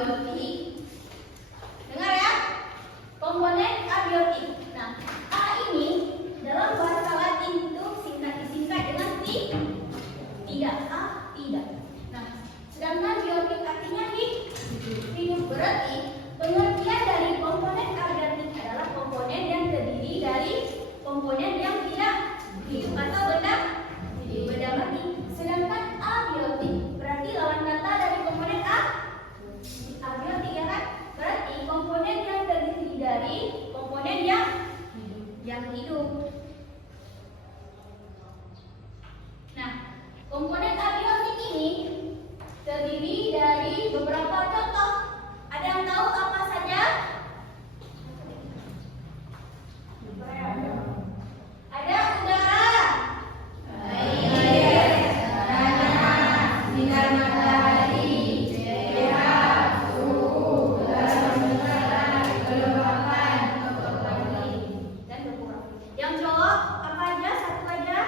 abiotik. Dengar ya, komponen abiotik. Nah, A ini dalam bahasa Latin itu disingkat dengan tidak. A tidak. Nah, sedangkan biotik artinya hidup. Berarti pengertian dari komponen abiotik adalah komponen yang terdiri dari komponen yang tidak hidup atau benda mati. Sedangkan abiotik berarti lawan kata dari komponen abiotik, ya kan? Berarti komponen yang terdiri dari komponen yang hidup. Nah, komponen abiotik ini terdiri dari beberapa contoh. Ada yang tahu apa saja? Ada udara, air, tanah, sinar matahari, pH, suhu, kelembapan, dan berkurang. Yang cowok apa aja? Satu aja.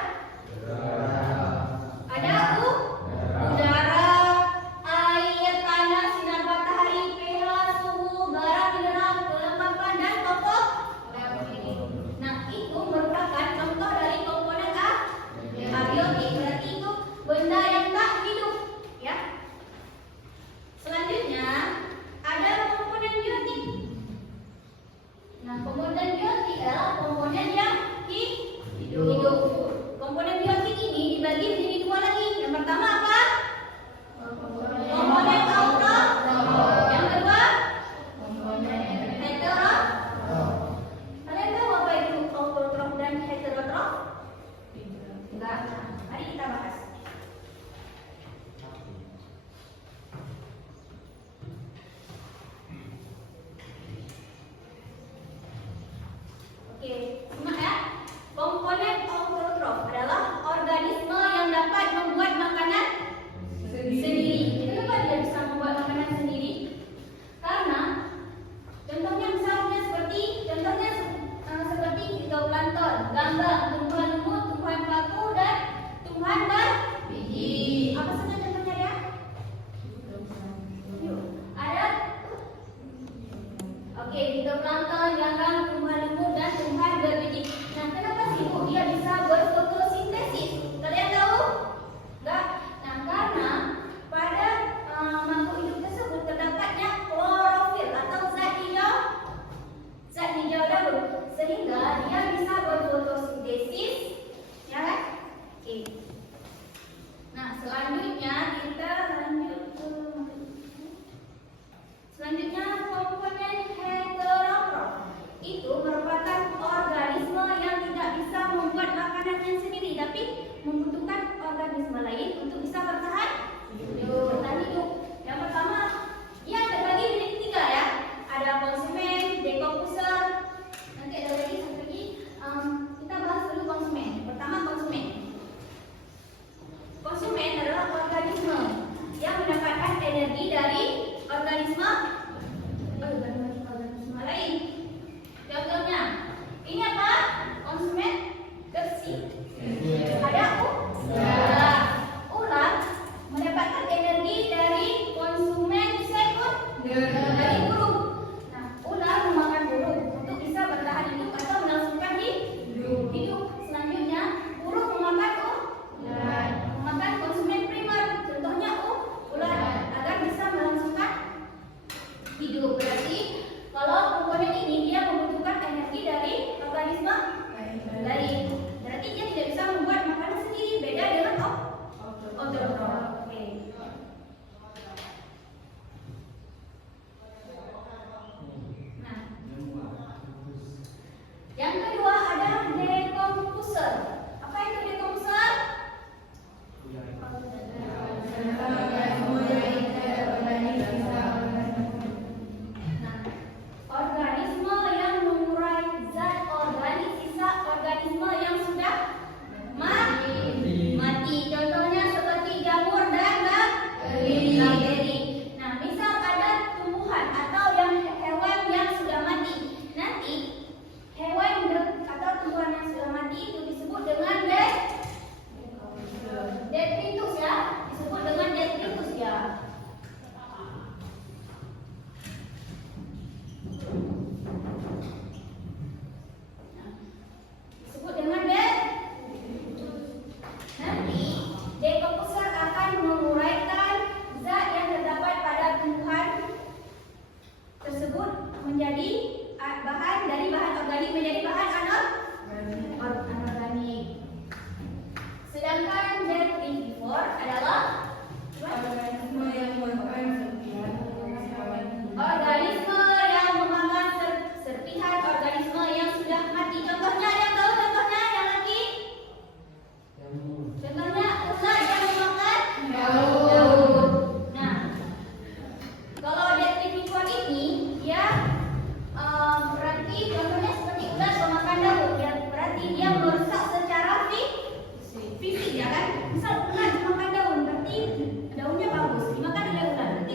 Ada udara, air, tanah,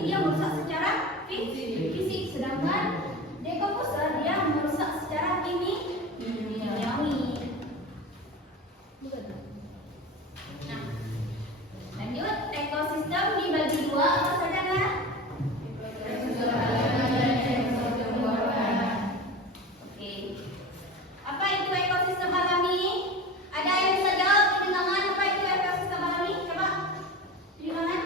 dia merusak secara fisik, sedangkan decomposer dia merusak secara kimiawi. Nah, lanjut, ekosistem dibagi dua apa saja kan? Oke. Apa itu ekosistem alami? Ada yang bisa jawab dengan apa itu ekosistem alami? Coba di mana?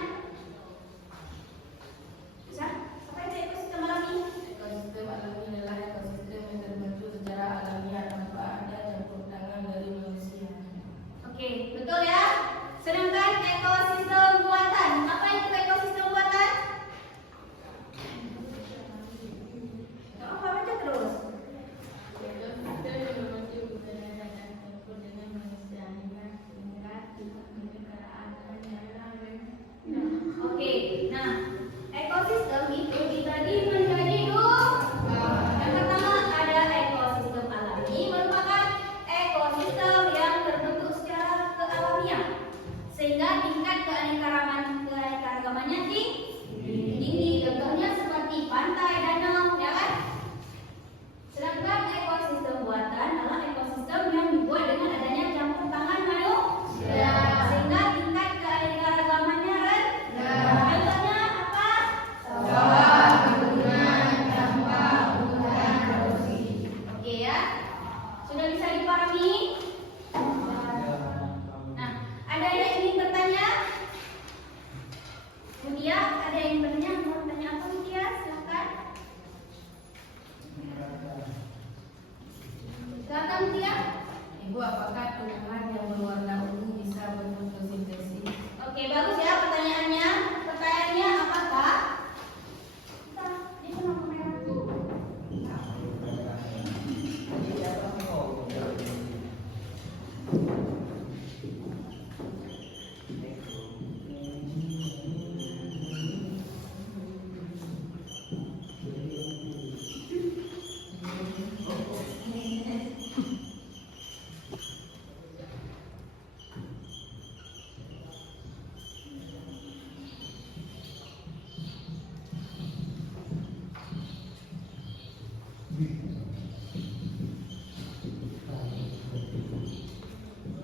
Bisa? Apa itu ekosistem alami? Ekosistem alami adalah ekosistem yang terbentuk secara alamiah tanpa ada campur tangan dari manusia. Oke, betul ya. Sedangkan ekosistem buatan, apa itu ekosistem buatan? Apa baca terus? Ekosistem yang berbentuk budaya dan campur dengan manusia hingga kenegaraan dan nyala. Oke, nah ekosistem itu dibagi menjadi dua. Yang pertama ada ekosistem alami, merupakan ekosistem yang terbentuk secara kealamian, sehingga tingkat keanekaragamannya tinggi. Contohnya seperti pantai, danau, ya kan? Sedangkan ekosistem buatan adalah ekosistem yang dibuat dengan adanya campur tangan manusia, sehingga tingkat keanekaragamannya rendah. Contohnya apa? Oke ya, sudah bisa dipahami? Nah, ada yang ingin bertanya? Mutia, ada yang bertanya? Mau bertanya apa Mutia? Silakan. Silakan Mutia. Ibu, apakah tumbuhan yang berwarna ungu bisa berfotosintesis? Oke, bagus ya pertanyaannya. Pertanyaannya apakah? Dia kenapa merah?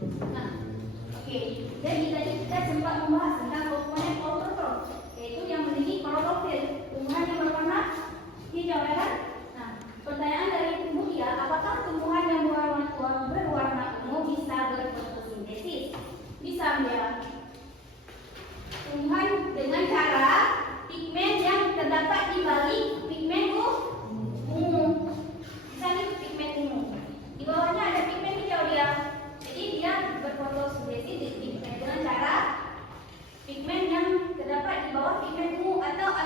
Nah, oke. Jadi tadi kita sempat membahas tentang komponen autotron, yaitu yang memiliki klorofil, tumbuhan yang berwarna hijau, ya kan? Nah, pertanyaan dari Ibu ya, apakah tumbuhan yang berwarna ungu bisa berfotosintesis? Bisa ya. Tumbuhan dengan cara pigmen yang terdapat di balik pigmen ungu. Bisa nih pigmen ungu. Di bawahnya ada pigmen hijau dia. Jadi dia berfotosintesis dengan cara pigmen yang terdapat di bawah pigmen ungu atau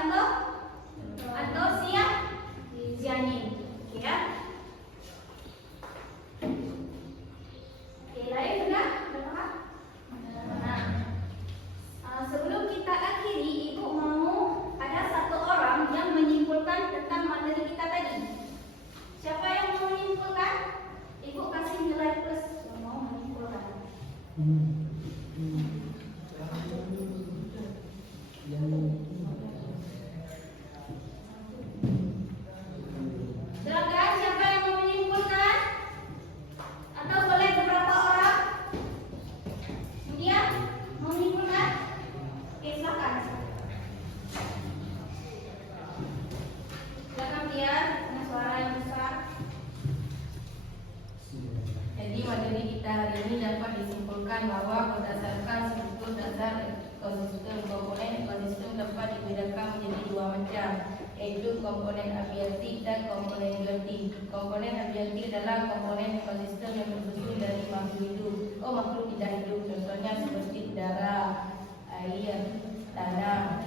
sianin. Oke ya. Oke, lain sudah? Sudah? Nah, sebelum kita akhiri, Ibu mau ada satu orang yang menyimpulkan tentang materi kita tadi. Siapa yang mau menyimpulkan? Ibu kasih nilai plus yang mau menyimpulkan. Silakan, siapa yang mau menyimpulkan? Atau boleh beberapa orang? Dia mau menyimpulkan? Oke, silakan. Silakan dia dengan suara yang besar. Jadi materi kita hari ini dapat disimpulkan bahwa berdasarkan struktur dasar ekosistem, komponen ekosistem dapat dibedakan menjadi dua macam, yaitu komponen abiotik dan komponen biotik. Komponen abiotik adalah komponen ekosistem yang tersusun dari makhluk tidak hidup, contohnya seperti udara, air, tanah,